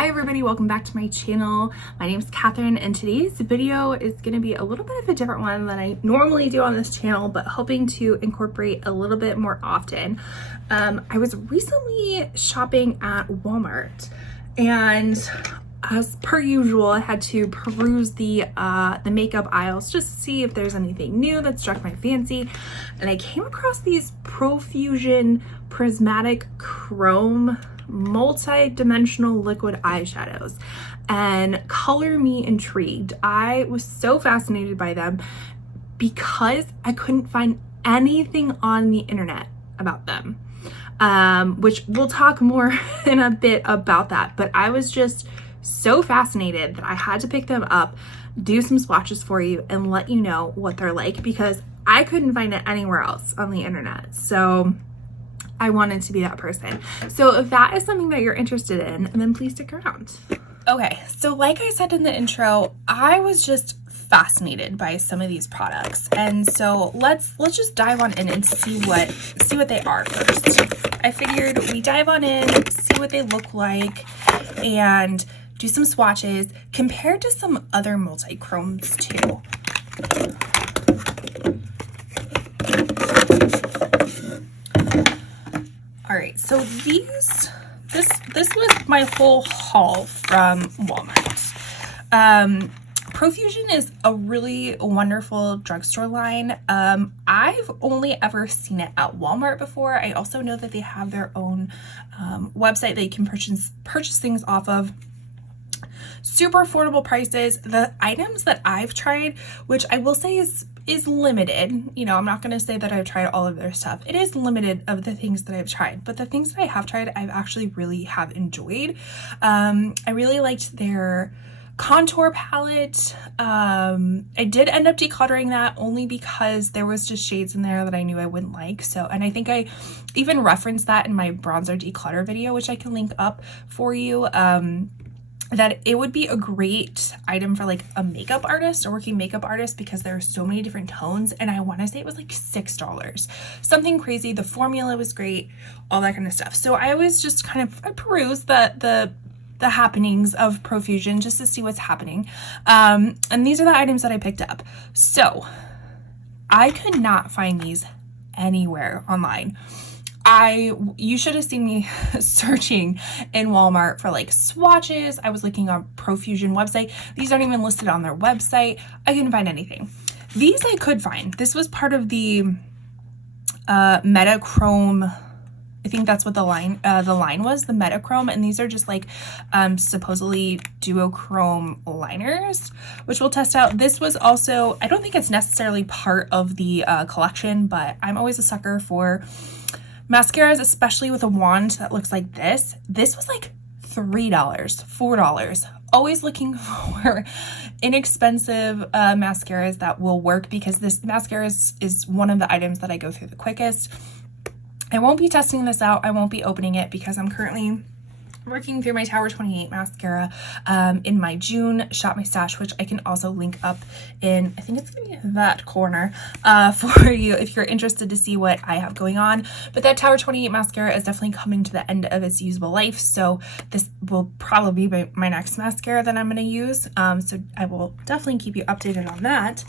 Hi everybody, welcome back to my channel. My name is Catherine and today's video is going to be a little bit of a different one than I normally do on this channel, but hoping to incorporate a little bit more often. I was recently shopping at Walmart and as per usual, I had to peruse the makeup aisles just to see if there's anything new that struck my fancy. And I came across these Profusion Prismatic Chrome multi-dimensional liquid eyeshadows, and color me intrigued. I was so fascinated by them because I couldn't find anything on the internet about them, which we'll talk more in a bit about that. But I was just so fascinated that I had to pick them up, do some swatches for you, and let you know what they're like because I couldn't find it anywhere else on the internet. So I wanted to be that person. So if that is something that you're interested in, then please stick around. Okay, so like I said in the intro, I was just fascinated by some of these products. And so let's just dive on in and see what they are first. I figured we dive on in, see what they look like, and do some swatches compared to some other multi-chromes too. All right, so this was my whole haul from Walmart. Profusion is a really wonderful drugstore line. I've only ever seen it at Walmart before. I also know that they have their own website that you can purchase things off of. Super affordable prices. The items that I've tried, which I will say is limited, you know, I'm not going to say that I've tried all of their stuff. It is limited of the things that I've tried, but the things that I have tried, I've actually really have enjoyed. I really liked their contour palette. I did end up decluttering that only because there was just shades in there that I knew I wouldn't like. So, and I think I even referenced that in my bronzer declutter video, which I can link up for you. That it would be a great item for like a makeup artist or working makeup artist because there are so many different tones, and I want to say it was like $6, something crazy. The formula was great, all that kind of stuff. So I was just kind of, I perused the happenings of Profusion just to see what's happening, and these are the items that I picked up. So I could not find these anywhere online. You should have seen me searching in Walmart for like swatches. I was looking on Profusion website. These aren't even listed on their website. I couldn't find anything. These I could find. This was part of the multichrome. I think that's what the line was, the multichrome, and these are just like supposedly duochrome liners, which we'll test out. This was also, I don't think it's necessarily part of the collection, but I'm always a sucker for mascaras, especially with a wand that looks like this. This was like $3, $4. Always looking for inexpensive mascaras that will work because this mascara is one of the items that I go through the quickest. I won't be testing this out. I won't be opening it because I'm currently working through my Tower 28 mascara in my June Shop My Stash, which I can also link up in, I think it's gonna be that corner for you if you're interested to see what I have going on. But that Tower 28 mascara is definitely coming to the end of its usable life, so this will probably be my next mascara that I'm going to use. So I will definitely keep you updated on that.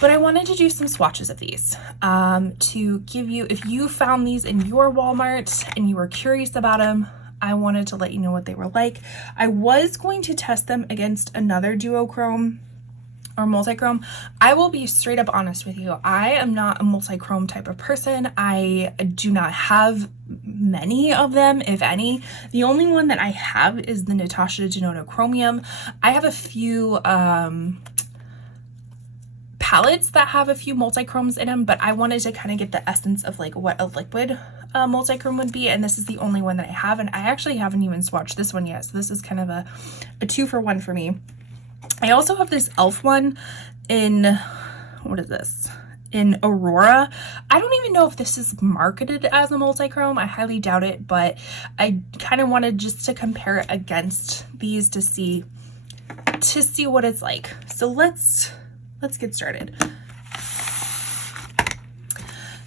But I wanted to do some swatches of these to give you, if you found these in your Walmart and you were curious about them, I wanted to let you know what they were like. I was going to test them against another duochrome or multichrome. I will be straight up honest with you. I am not a multichrome type of person. I do not have many of them, if any. The only one that I have is the Natasha Denona Chromium. I have a few palettes that have a few multichromes in them, but I wanted to kind of get the essence of like what a liquid multichrome would be, and this is the only one that I have, and I actually haven't even swatched this one yet, so this is kind of a 2-for-1 for me. I also have this e.l.f. one in, what is this? In Aurora. I don't even know if this is marketed as a multichrome. I highly doubt it, but I kind of wanted just to compare it against these to see what it's like. So let's get started.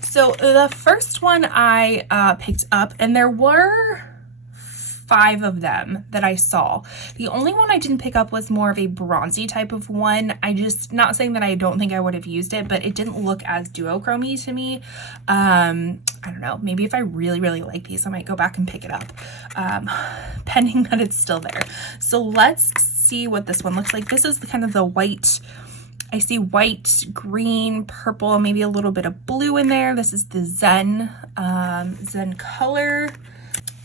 So the first one I picked up, and there were 5 of them that I saw. The only one I didn't pick up was more of a bronzy type of one. I just, not saying that I don't think I would have used it, but it didn't look as duochrome-y to me. I don't know, maybe if I really, really like these, I might go back and pick it up, pending that it's still there. So let's see what this one looks like. This is kind of the white, I see white, green, purple, maybe a little bit of blue in there. This is the Zen color.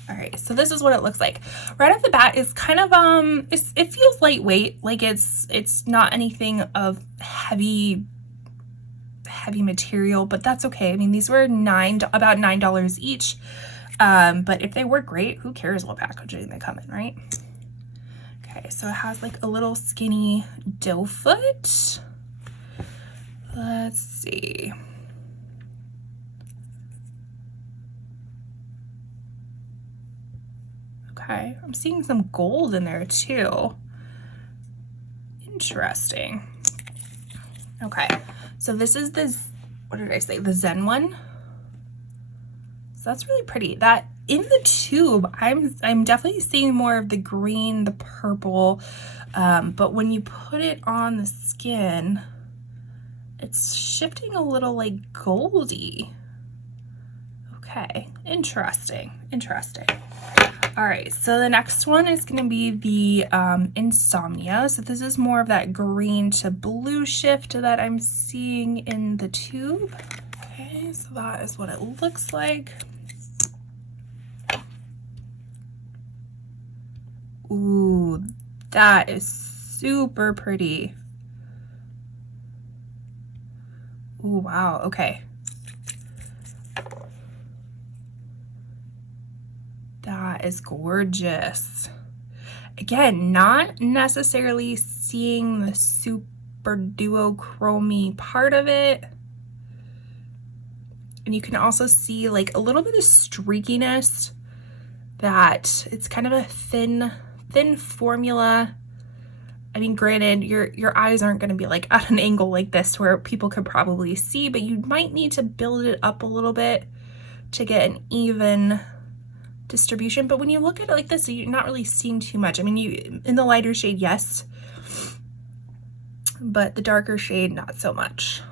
All right, so this is what it looks like. Right off the bat is kind of, it feels lightweight, like it's not anything of heavy material, but that's okay. I mean, these were about $9 each, but if they work great, who cares what packaging they come in, right? Okay, so it has like a little skinny doe foot. Let's see. Okay, I'm seeing some gold in there too. Interesting. Okay, so this is the, what did I say, the Zen one? So that's really pretty. That in the tube, I'm definitely seeing more of the green, the purple, but when you put it on the skin, it's shifting a little like goldy. Okay, interesting, interesting. All right, so the next one is going to be the Insomnia. So this is more of that green to blue shift that I'm seeing in the tube. Okay, so that is what it looks like. Ooh, that is super pretty. Ooh, wow, okay. That is gorgeous. Again, not necessarily seeing the super duochrome part of it. And you can also see like a little bit of streakiness, that it's kind of a thin formula. I mean, granted, your eyes aren't going to be like at an angle like this where people could probably see, but you might need to build it up a little bit to get an even distribution. But when you look at it like this, you're not really seeing too much. I mean, you in the lighter shade, yes, but the darker shade, not so much.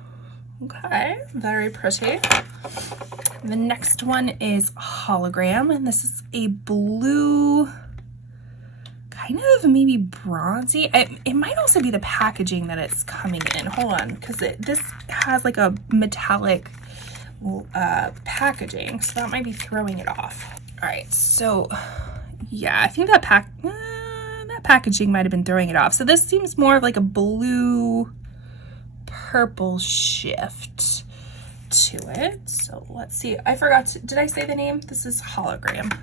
Okay, very pretty. The next one is Hologram, and this is a blue, kind of maybe bronzy. It might also be the packaging that it's coming in. Hold on, because this has like a metallic packaging, so that might be throwing it off. All right, so yeah, I think that packaging might have been throwing it off. So this seems more of like a blue purple shift to it. So let's see. I forgot to, did I say the name? This is Hologram.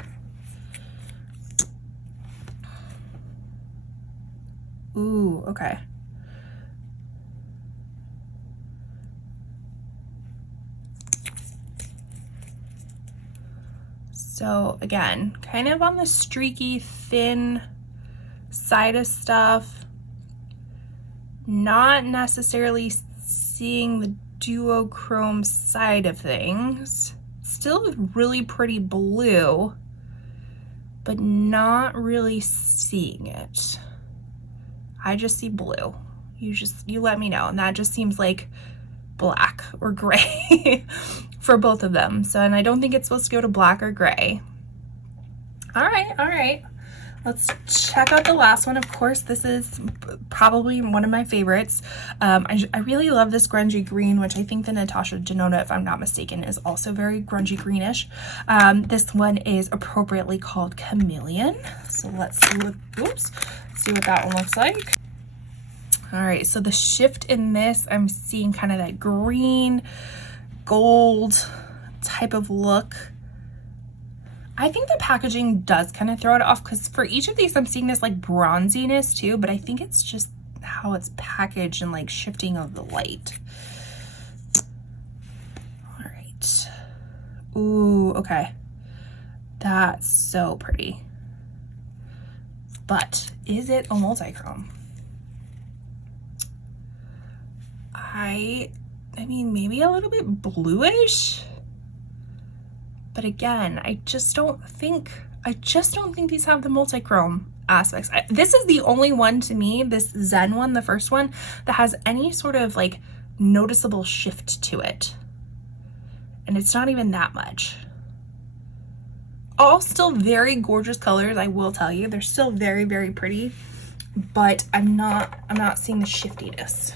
Ooh, okay. So again, kind of on the streaky, thin side of stuff. Not necessarily seeing the duochrome side of things. Still really pretty blue, but not really seeing it. I just see blue. You let me know. And that just seems like black or gray for both of them. So, and I don't think it's supposed to go to black or gray. All right. Let's check out the last one. Of course, this is probably one of my favorites. I really love this grungy green, which I think the Natasha Denona, if I'm not mistaken, is also very grungy greenish. This one is appropriately called Chameleon. So let's see what that one looks like. All right, so the shift in this, I'm seeing kind of that green, gold type of look. I think the packaging does kind of throw it off, because for each of these I'm seeing this like bronziness too, but I think it's just how it's packaged and like shifting of the light. All right. Ooh, okay. That's so pretty. But is it a multichrome? I mean, maybe a little bit bluish. But again, I just don't think, I just don't think these have the multichrome aspects. This is the only one to me, this Zen one, the first one, that has any sort of like noticeable shift to it. And it's not even that much. All still very gorgeous colors, I will tell you. They're still very, very pretty, but I'm not seeing the shiftiness.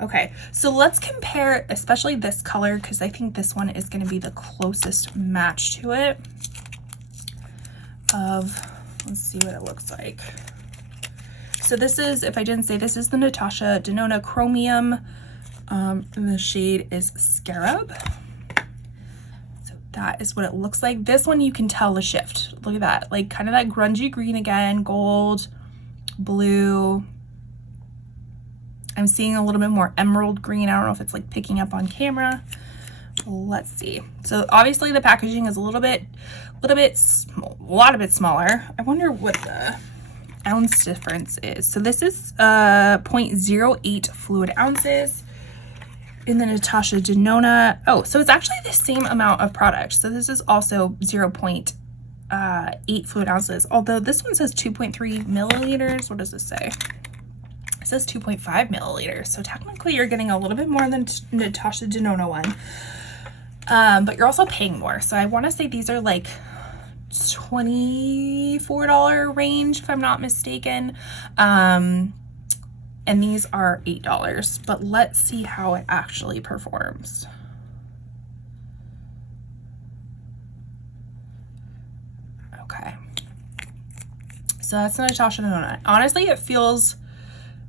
Okay, so let's compare, especially this color, because I think this one is going to be the closest match to it. Let's see what it looks like. So this is, if I didn't say, this is the Natasha Denona Chromium, and the shade is Scarab. So that is what it looks like. This one, you can tell the shift. Look at that, like kind of that grungy green again, gold, blue. I'm seeing a little bit more emerald green. I don't know if it's like picking up on camera. Let's see. So obviously the packaging is a lot a bit smaller. I wonder what the ounce difference is. So this is 0.08 fluid ounces in the Natasha Denona. Oh, so it's actually the same amount of product. So this is also 0.8 fluid ounces, although this one says 2.3 milliliters. What does this say? It says 2.5 milliliters. So technically you're getting a little bit more than Natasha Denona one. But you're also paying more. So I want to say these are like $24 range, if I'm not mistaken. And these are $8, but let's see how it actually performs. Okay. So that's Natasha Denona. Honestly, it feels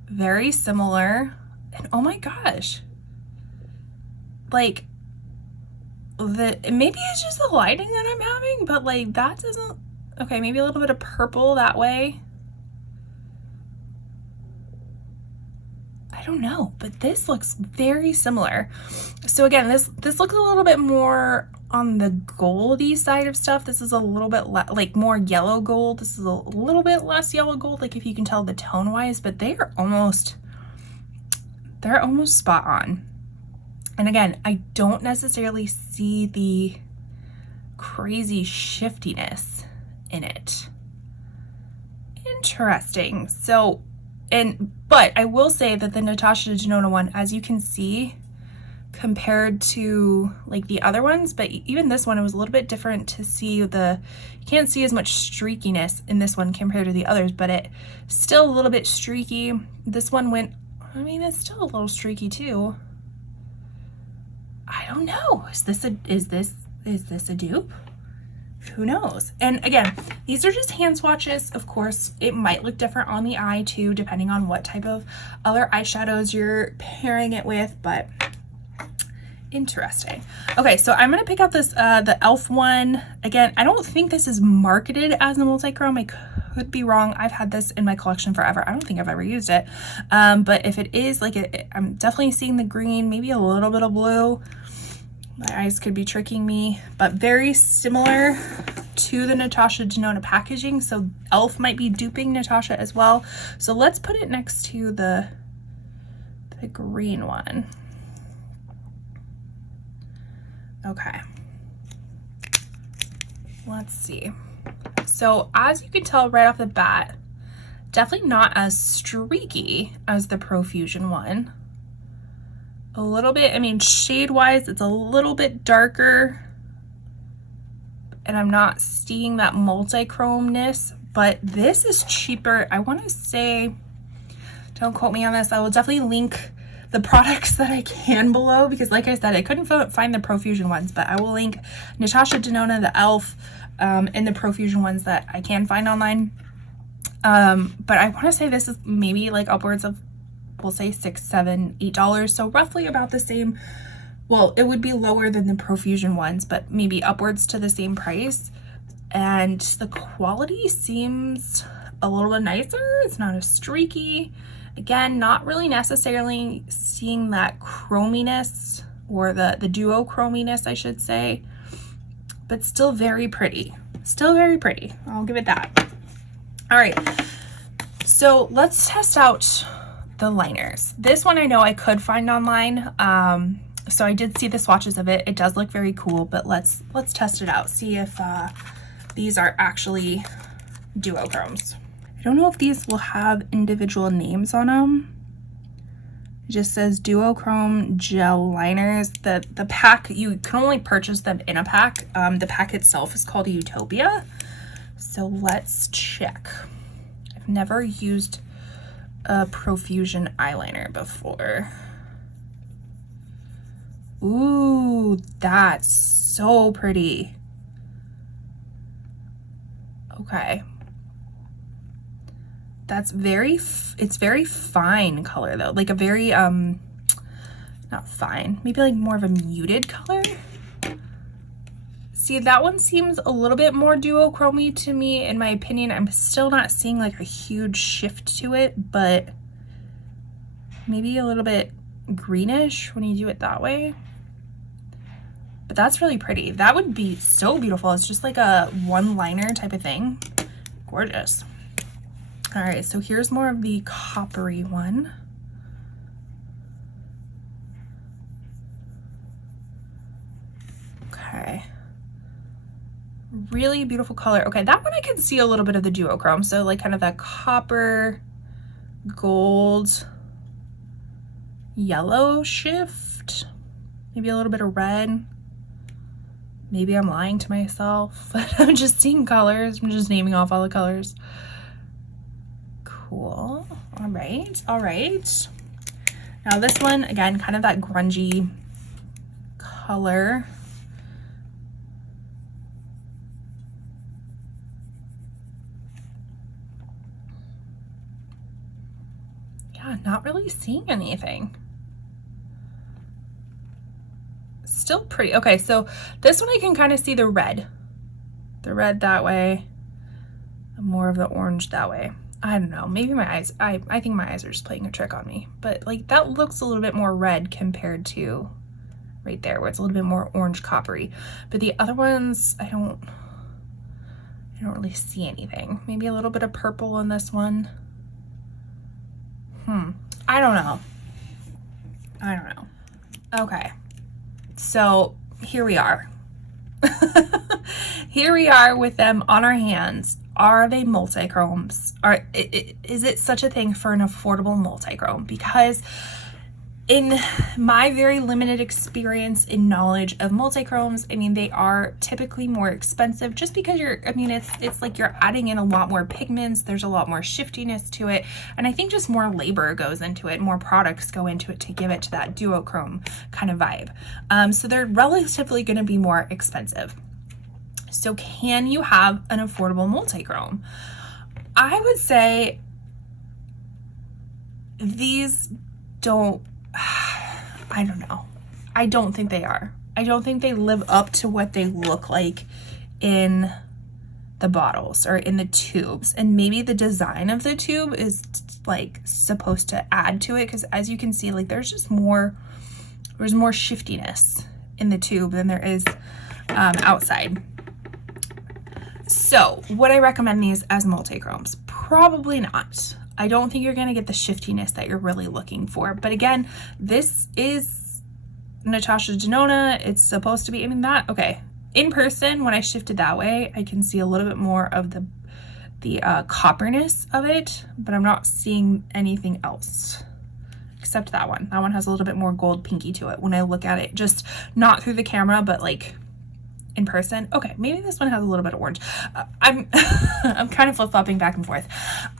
very similar. And oh my gosh. Like, maybe it's just the lighting that I'm having, but like that doesn't, okay, maybe a little bit of purple that way. I don't know, but this looks very similar. So again, this looks a little bit more on the goldy side of stuff. This is a little bit like more yellow gold. This is a little bit less yellow gold, like if you can tell the tone wise, but they're almost spot on. And again, I don't necessarily see the crazy shiftiness in it. Interesting. So, but I will say that the Natasha Denona one, as you can see, compared to like the other ones, but even this one, it was a little bit different to see you can't see as much streakiness in this one compared to the others, but it still a little bit streaky. This one went, I mean, it's still a little streaky too. I don't know. Is this a dupe? Who knows? And again, these are just hand swatches. Of course, it might look different on the eye too, depending on what type of other eyeshadows you're pairing it with, but interesting. Okay, so I'm gonna pick out this the e.l.f. one. Again, I don't think this is marketed as a multichrome. I could be wrong. I've had this in my collection forever. I don't think I've ever used it. But if it is, like, I'm definitely seeing the green, maybe a little bit of blue. My eyes could be tricking me, but very similar to the Natasha Denona packaging. So e.l.f. might be duping Natasha as well. So let's put it next to the green one. Okay. Let's see. So as you can tell right off the bat, definitely not as streaky as the Profusion one. A little bit, I mean, shade-wise, it's a little bit darker. And I'm not seeing that multi-chrome-ness, but this is cheaper. I want to say, don't quote me on this, I will definitely link the products that I can below, because like I said, I couldn't find the Profusion ones, but I will link Natasha Denona, the e.l.f., and the Profusion ones that I can find online. But I want to say this is maybe like upwards of, we'll say $6, $7, $8, so roughly about the same. Well, it would be lower than the Profusion ones, but maybe upwards to the same price. And the quality seems a little bit nicer. It's not as streaky. Again, not really necessarily seeing that chrominess, or the duochrominess, I should say, but still very pretty. Still very pretty. I'll give it that. All right, so let's test out the liners. This one I know I could find online. So I did see the swatches of it. It does look very cool, but let's test it out. See if these are actually duochromes. I don't know if these will have individual names on them. It just says duochrome gel liners. The pack, you can only purchase them in a pack. The pack itself is called Utopia. So let's check. I've never used a Profusion eyeliner before. Ooh, that's so pretty. Okay. That's it's very fine color though. Like a very, not fine, maybe like more of a muted color. See, that one seems a little bit more duochromy to me, in my opinion. I'm still not seeing like a huge shift to it, but maybe a little bit greenish when you do it that way. But that's really pretty. That would be so beautiful. It's just like a one liner type of thing. Gorgeous. All right, so here's more of the coppery one. Okay. Really beautiful color. Okay, that one I can see a little bit of the duochrome. So like kind of that copper, gold, yellow shift. Maybe a little bit of red. Maybe I'm lying to myself. I'm just seeing colors. I'm just naming off all the colors. Cool. All right. All right. Now this one, again, kind of that grungy color. Yeah, not really seeing anything. Still pretty. Okay, so this one I can kind of see the red that way, and more of the orange that way. I don't know, maybe my eyes, I think my eyes are just playing a trick on me, but like that looks a little bit more red compared to right there where it's a little bit more orange coppery. But the other ones, I don't really see anything. Maybe a little bit of purple in this one. I don't know. Okay, so here we are. Here we are with them on our hands. Are they multichromes? Is it such a thing for an affordable multichrome? Because in my very limited experience in knowledge of multichromes, I mean, they are typically more expensive just because it's like you're adding in a lot more pigments. There's a lot more shiftiness to it. And I think just more labor goes into it, more products go into it to give it to that duochrome kind of vibe. So they're relatively going to be more expensive. So can you have an affordable multichrome? I would say these don't, I don't know. I don't think they are. I don't think they live up to what they look like in the bottles or in the tubes. And maybe the design of the tube is like supposed to add to it, because as you can see, like there's more shiftiness in the tube than there is outside. So would I recommend these as multichromes? Probably not. I don't think you're going to get the shiftiness that you're really looking for. But again, this is Natasha Denona. It's supposed to be, okay. In person, when I shifted that way, I can see a little bit more of the copperness of it, but I'm not seeing anything else except that one. That one has a little bit more gold pinky to it when I look at it, just not through the camera, but like in person. Okay, maybe this one has a little bit of orange. I'm kind of flip-flopping back and forth.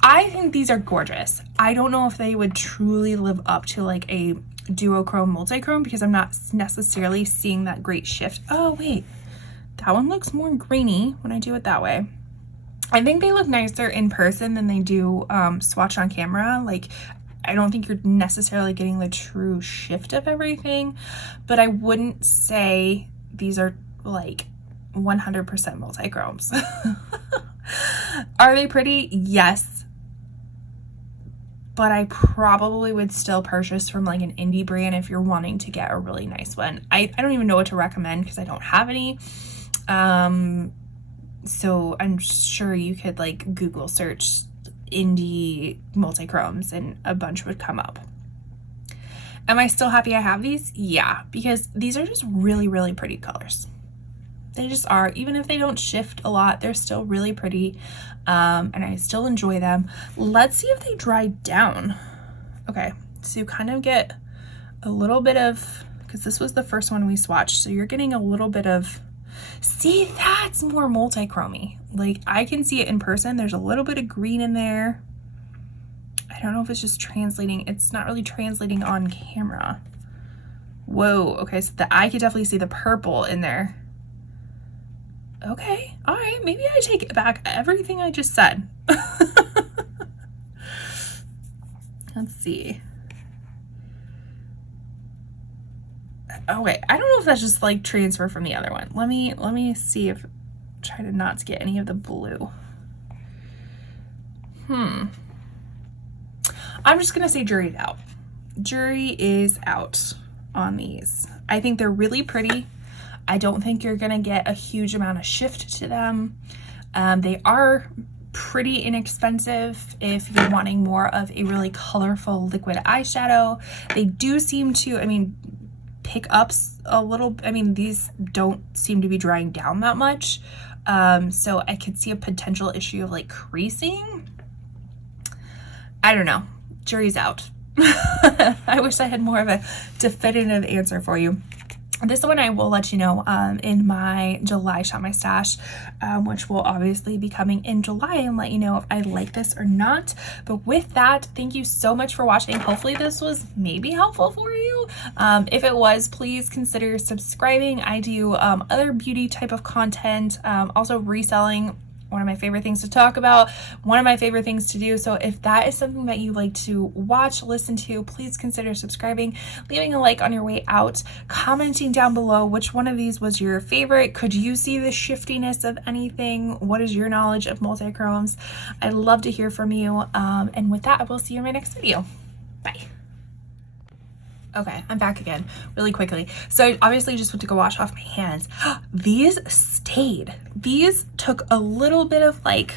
I think these are gorgeous. I don't know if they would truly live up to like a duochrome multichrome, because I'm not necessarily seeing that great shift. Oh wait, that one looks more greeny when I do it that way. I think they look nicer in person than they do swatch on camera. Like, I don't think you're necessarily getting the true shift of everything, but I wouldn't say these are like 100% multichromes. Are they pretty? Yes. But I probably would still purchase from like an indie brand if you're wanting to get a really nice one. I don't even know what to recommend because I don't have any. So I'm sure you could like Google search indie multichromes and a bunch would come up. Am I still happy I have these? Yeah, because these are just really, really pretty colors. They just are. Even if they don't shift a lot, they're still really pretty, and I still enjoy them. Let's see if they dry down. Okay, so you kind of get a little bit of, because this was the first one we swatched, so you're getting a little bit of, see, that's more multi-chromy. Like, I can see it in person. There's a little bit of green in there. I don't know if it's just translating. It's not really translating on camera. Whoa, okay, so I could definitely see the purple in there. Okay, all right, maybe I take back everything I just said. Let's see. Oh wait, I don't know if that's just like transfer from the other one. Let me see if, try to not to get any of the blue. I'm just gonna say jury's out. Jury is out on these. I think they're really pretty. I don't think you're gonna get a huge amount of shift to them. They are pretty inexpensive if you're wanting more of a really colorful liquid eyeshadow. They do seem to, I mean, pick up a little. I mean, these don't seem to be drying down that much. So I could see a potential issue of like creasing. I don't know. Jury's out. I wish I had more of a definitive answer for you. This one I will let you know in my July Shop My Stash, which will obviously be coming in July, and let you know if I like this or not. But with that, thank you so much for watching. Hopefully this was maybe helpful for you. If it was, please consider subscribing. I do other beauty type of content, also reselling. One of my favorite things to talk about, one of my favorite things to do. So if that is something that you like to watch, listen to, please consider subscribing, leaving a like on your way out, commenting down below which one of these was your favorite. Could you see the shiftiness of anything? What is your knowledge of multichromes? I'd love to hear from you. And with that, I will see you in my next video. Bye. Okay, I'm back again really quickly. So I obviously just went to go wash off my hands. These stayed. These took a little bit of like,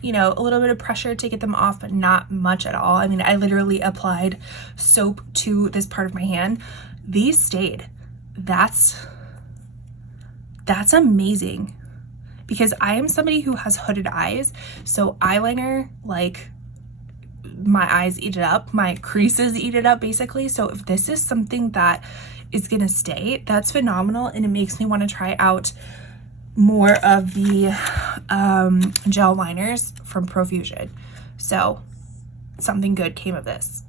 you know, a little bit of pressure to get them off, but not much at all. I mean, I literally applied soap to this part of my hand. These stayed. That's amazing, because I am somebody who has hooded eyes. So eyeliner, like, my eyes eat it up, my creases eat it up basically. So if this is something that is gonna stay, that's phenomenal, and it makes me want to try out more of the gel liners from Profusion. So something good came of this.